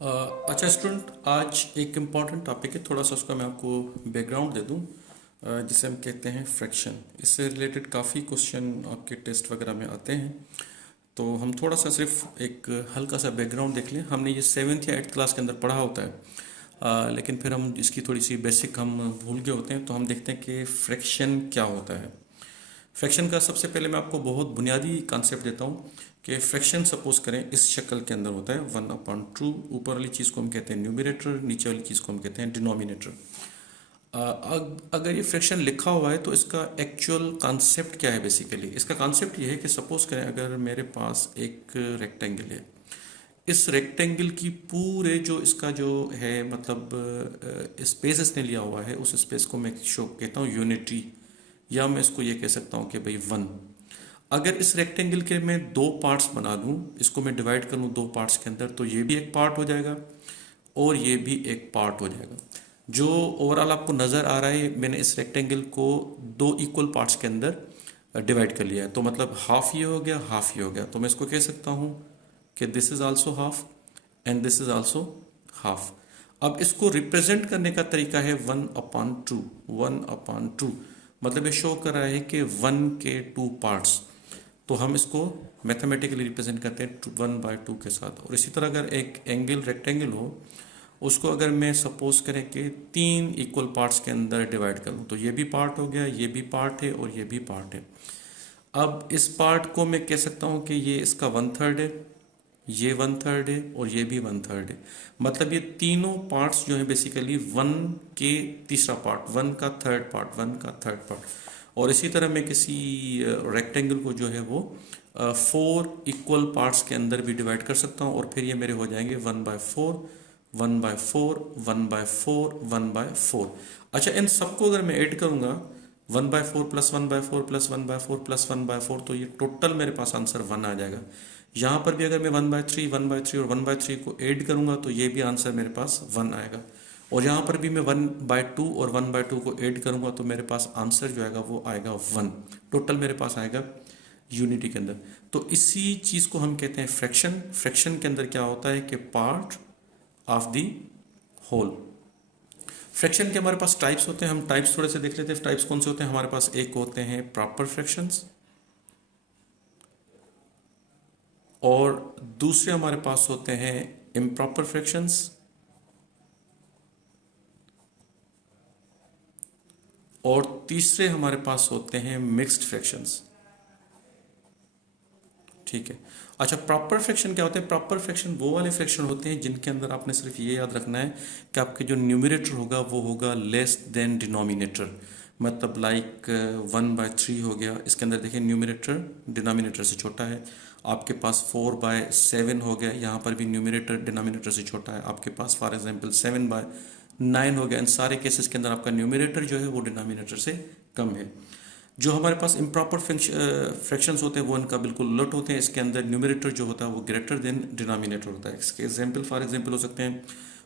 अच्छा स्टूडेंट, आज एक इम्पॉर्टेंट टॉपिक है, थोड़ा सा उसका मैं आपको बैकग्राउंड दे दूं, जिसे हम कहते हैं फ्रैक्शन। इससे रिलेटेड काफ़ी क्वेश्चन आपके टेस्ट वगैरह में आते हैं। तो हम थोड़ा सा सिर्फ एक हल्का सा बैकग्राउंड देख लें। हमने ये 7th या 8th क्लास के अंदर पढ़ा होता है, लेकिन फिर हम इसकी थोड़ी सी बेसिक हम भूल गए होते हैं। तो हम देखते हैं कि फ्रैक्शन क्या होता है। फ्रैक्शन का सबसे पहले मैं आपको बहुत बुनियादी कॉन्सेप्ट देता हूँ कि फ्रैक्शन सपोज करें इस शक्ल के अंदर होता है 1/2। ऊपर वाली चीज़ को हम कहते हैं न्यूमरेटर, नीचे वाली चीज़ को हम कहते हैं डिनोमिनेटर। अगर ये फ्रैक्शन लिखा हुआ है तो इसका एक्चुअल कॉन्सेप्ट क्या है? बेसिकली इसका कॉन्सेप्ट ये है कि सपोज करें अगर मेरे पास एक रेक्टेंगल है, इस रेक्टेंगल की पूरे जो इसका जो है मतलब स्पेस इसने लिया हुआ है, उस स्पेस को मैं शो कहता हूँ यूनिटी, या मैं इसको ये कह सकता हूँ कि भाई 1। अगर इस रेक्टेंगल के मैं दो पार्ट्स बना दूं, इसको मैं डिवाइड कर लूँ दो पार्ट्स के अंदर, तो ये भी एक पार्ट हो जाएगा और ये भी एक पार्ट हो जाएगा। जो ओवरऑल आपको नज़र आ रहा है, मैंने इस रेक्टेंगल को दो इक्वल पार्ट्स के अंदर डिवाइड कर लिया है। तो मतलब हाफ ये हो गया, हाफ ये हो गया। तो मैं इसको कह सकता हूँ कि this is also half and this is also half. अब इसको रिप्रेजेंट करने का तरीका है 1/2। 1/2 मतलब ये शो कर रहा है कि 1 के 2 पार्ट्स। तो हम इसको मैथमेटिकली रिप्रेजेंट करते हैं 1/2 के साथ। और इसी तरह अगर एक एंगल रेक्टेंगल हो, उसको अगर मैं सपोज करें कि 3 इक्वल पार्ट्स के अंदर डिवाइड करूं, तो ये भी पार्ट हो गया, ये भी पार्ट है और ये भी पार्ट है। अब इस पार्ट को मैं कह सकता हूं कि ये इसका 1/3 है, ये 1/3 है और ये भी 1/3 है। मतलब ये तीनों पार्ट्स जो है बेसिकली 1 के तीसरा पार्ट, 1 का थर्ड पार्ट, 1 का थर्ड पार्ट। और इसी तरह मैं किसी रेक्टेंगल को जो है वो 4 इक्वल पार्ट्स के अंदर भी डिवाइड कर सकता हूँ, और फिर ये मेरे हो जाएंगे 1/4, 1/4, 1/4, 1/4। अच्छा, इन सबको अगर मैं ऐड करूंगा 1/4 प्लस 1/4 प्लस 1/4 प्लस 1/4, तो ये टोटल मेरे पास आंसर 1 आ जाएगा। यहाँ पर भी अगर मैं 1/3, 1/3 और 1/3 को ऐड करूंगा तो ये भी आंसर मेरे पास 1 आएगा। और यहाँ पर भी मैं 1/2 और 1/2 को ऐड करूंगा तो मेरे पास आंसर जो आएगा वो आएगा 1। टोटल मेरे पास आएगा यूनिटी के अंदर। तो इसी चीज़ को हम कहते हैं फ्रैक्शन। फ्रैक्शन के अंदर क्या होता है कि part of the whole. Fraction के हमारे पास टाइप्स होते हैं, हम टाइप्स थोड़े से देख लेते हैं। टाइप्स कौन से होते हैं हमारे पास? एक होते हैं प्रॉपर फ्रैक्शंस और दूसरे हमारे पास होते हैं इम्प्रॉपर फ्रैक्शंस, और तीसरे हमारे पास होते हैं मिक्स्ड फ्रैक्शंस। ठीक है। अच्छा, प्रॉपर फ्रैक्शन क्या होते हैं? प्रॉपर फ्रैक्शन वो वाले फ्रैक्शन होते हैं जिनके अंदर आपने सिर्फ ये याद रखना है कि आपके जो न्यूमरेटर होगा वो होगा लेस देन डिनोमिनेटर। मतलब लाइक 1/3 हो गया, इसके अंदर देखिए न्यूमरेटर डिनोमिनेटर से छोटा है। आपके पास 4/7 हो गया, यहाँ पर भी न्यूमरेटर डिनोमिनेटर से छोटा है। आपके पास फॉर एग्जांपल 7/9 हो गया। इन सारे केसेस के अंदर आपका न्यूमरेटर जो है वो डिनोमिनेटर से कम है। जो हमारे पास इम्प्रॉपर फ्रैक्शंस होते हैं वो इनका बिल्कुल उलट होते हैं। इसके अंदर न्यूमरेटर जो होता है वो ग्रेटर देन डिनोमिनेटर होता है। इसके एग्जांपल फॉर एग्जांपल हो सकते हैं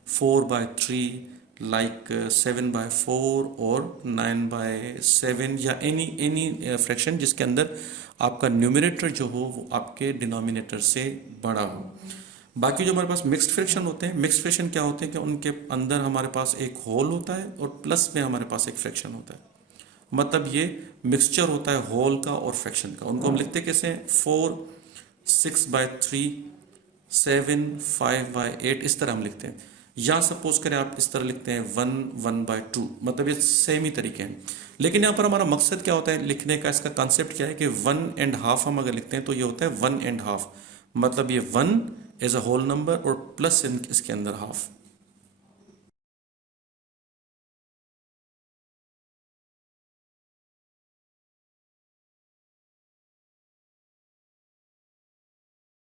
4/3, लाइक 7/4 और 9/7, या एनी फ्रैक्शन जिसके अंदर आपका न्यूमरेटर जो हो वो आपके डिनोमिनेटर से बड़ा हो। बाकी जो हमारे पास मिक्स्ड फ्रैक्शन होते हैं, मिक्स्ड फ्रैक्शन क्या होते हैं कि उनके अंदर हमारे पास एक होल होता है और प्लस में हमारे पास एक फ्रैक्शन होता है। मतलब ये मिक्सचर होता है होल का और फ्रैक्शन का। उनको हम लिखते कैसे हैं? 4 6/3, 7 5/8, इस तरह हम लिखते हैं। या सपोज करें आप इस तरह लिखते हैं 1 1/2। मतलब ये सेम ही तरीके हैं, लेकिन यहाँ पर हमारा मकसद क्या होता है लिखने का? इसका कॉन्सेप्ट क्या है कि 1.5 हम अगर लिखते हैं तो ये होता है 1.5। मतलब ये 1 एज अ होल नंबर और प्लस इसके अंदर हाफ।